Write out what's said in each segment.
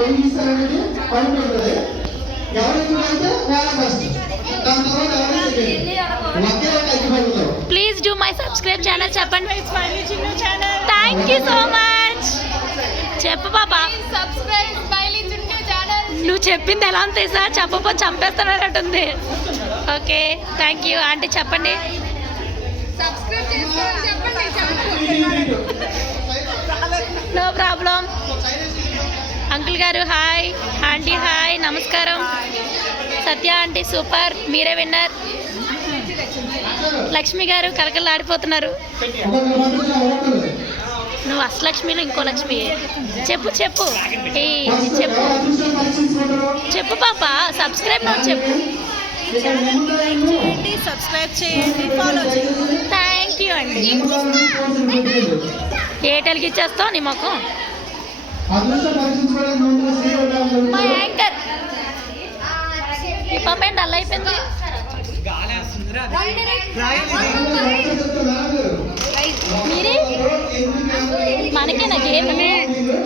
అనేది పాయింట్ ఉంటుంది ఎవరికి అయితే వాళ్ళ ఫస్ట్ దాని తర్వాత ఎవరైతే సెకండ్ ఒకే ఒక ఐదు పడుతారు please do my subscribe channel చెప్పండి. థ్యాంక్ యూ సో మచ్ చెప్పు సబ్స్క్రైబ్ ఛానల్ నువ్వు చెప్పింది ఎలా ఉంది తెలుసా చెప్పకపోతే చంపేస్తున్నట్టుంది ఓకే థ్యాంక్ యూ ఆంటీ చెప్పండి. నో ప్రాబ్లం గారు హాయ్. Aunty hi. నమస్కారం. Satya aunty super. మీరే విన్నర్. లక్ష్మి గారు కలకలాడిపోతున్నారు నువ్వు అసలు లక్ష్మిలో ఇంకో లక్ష్మి. చెప్పు చెప్పు. ఏ చెప్పు. చెప్పు పాప సబ్స్క్రైబ్ నోట్ చెప్పు. సబ్స్క్రైబ్ చేయండి ఫాలో చేయండి. థ్యాంక్ యూ అండి ఏటెల్కి ఇచ్చేస్తావు నీ మొఖం? అదృష్టం పరీక్షించుకోవడానికి ముందు శ్రీరామ్ మా యాంకర్. ఈ పాప ఏంటి అల్ల అయిపోయింది మీరే? మనకేనా గేమ్?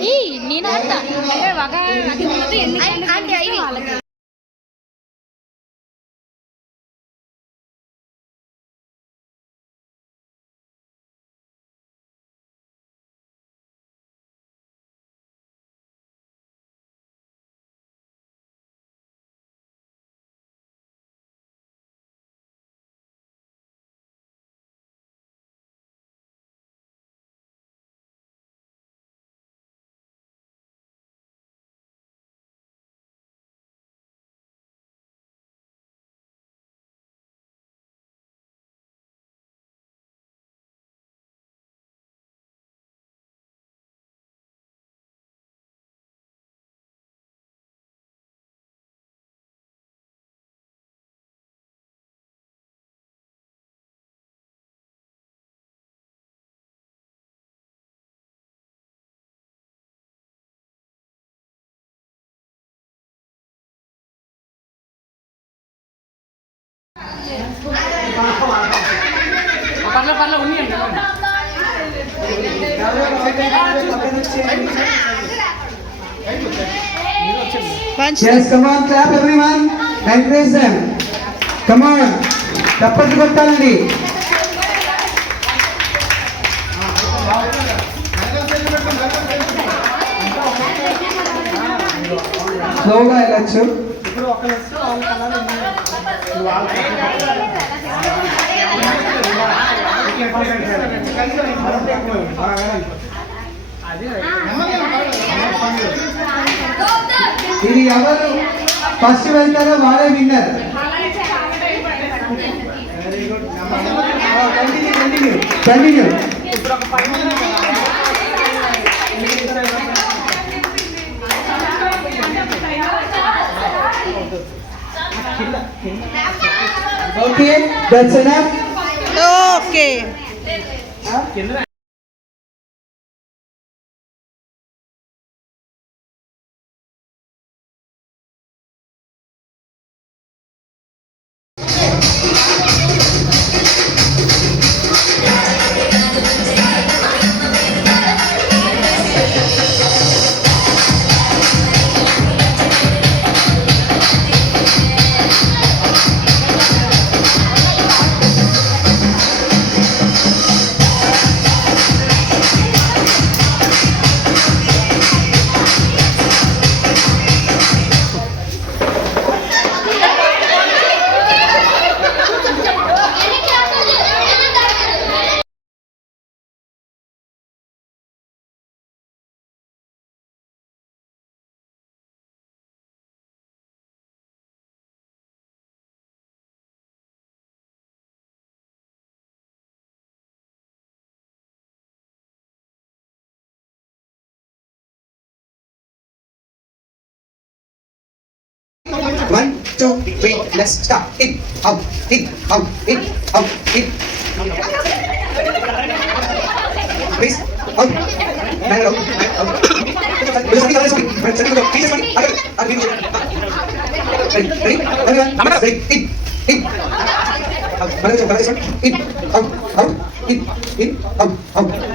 ఈ నేను ఆడతా Yes, come on, clap everyone. Encourage them. Come on. తప్పట్లు కొట్టాలండి స్లోగా వెళ్ళచ్చు ఇది ఎవరు ఫస్ట్ వెళ్తారో వాడే winner continue okay that's Sir என்ன One, two, three, let's start. In, out, in, out, in, out, in. Please, out. Man out, man out. In, in. Out, man, out, man, out. In, out, out, in, in, out, out.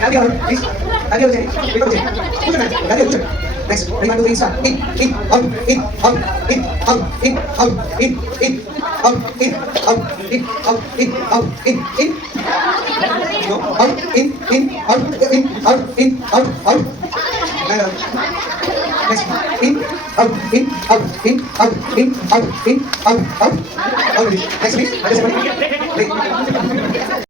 Daddy, on, please. Daddy, on, wait for Daddy, Daddy, on, Next, rewind to the start. In, in, out, in, out, in, out, in, out, in, in, out, in, out, in, out, in, out, in, in. No, out, in, in, out, in, out, in, out, out. Next, in, out, in, out, in, out, in, out, in, out, out. Out, next, please. Next, please.